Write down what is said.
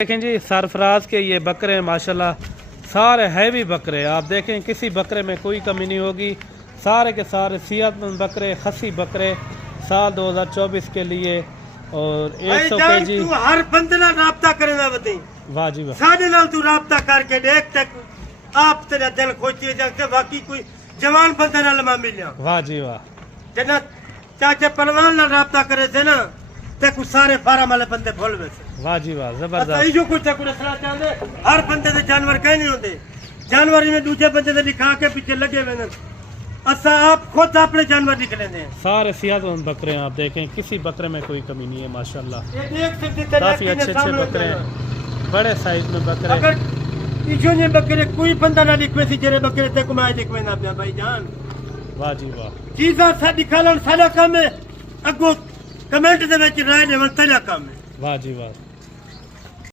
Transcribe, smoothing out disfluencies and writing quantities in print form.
देखें जी सरफराज के ये बकरे हैं माशाल्लाह, सारे हैवी बकरे। आप देखें किसी बकरे में कोई कमी नहीं होगी, सारे के सारे सेहतमंद बकरे, खसी बकरे साल 2024 के लिए। और 100 kg हर बंदे नाल राब्ता करना बताई। वाह जी वाह, साडे नाल तू राब्ता करके देख तक आप तेरा दिल खुश हो जाए बाकी कोई जवान बंदे नाल मैं मिलिया। वाह जी वाह, जना चाचे पहलवान नाल राब्ता करे थे ना ते कुछ सारे फार्म वाले बंदे भूल गए। वाह जी वाह, अच्छा जबरदस्त। जो कुछ तक सलाह चाहते हर बंदे दे जानवर कहीं नहीं होते, जानवर में दूसरे बंदे दे दिखा के पीछे लगे हुए। अच्छा आप खुद अपने जानवर निकले थे। सारे सेहतमंद बकरे हैं। आप देखें किसी बकरे में कोई कमी नहीं है माशाल्लाह, ये देख सकते थे काफी अच्छे अच्छे बकरे हैं, बड़े साइज में बकरे। अगर इशो ने बकरे कोई बंदा ना लिखवे सी जेरे बकरे ते कुमाए लिखवे ना पिया भाई जान। वाह जी वाह, चीज़ां साडी खालन साडा काम है, अगो कमेंट दे विच राय देवन तेरा काम है। वाह जी वाह।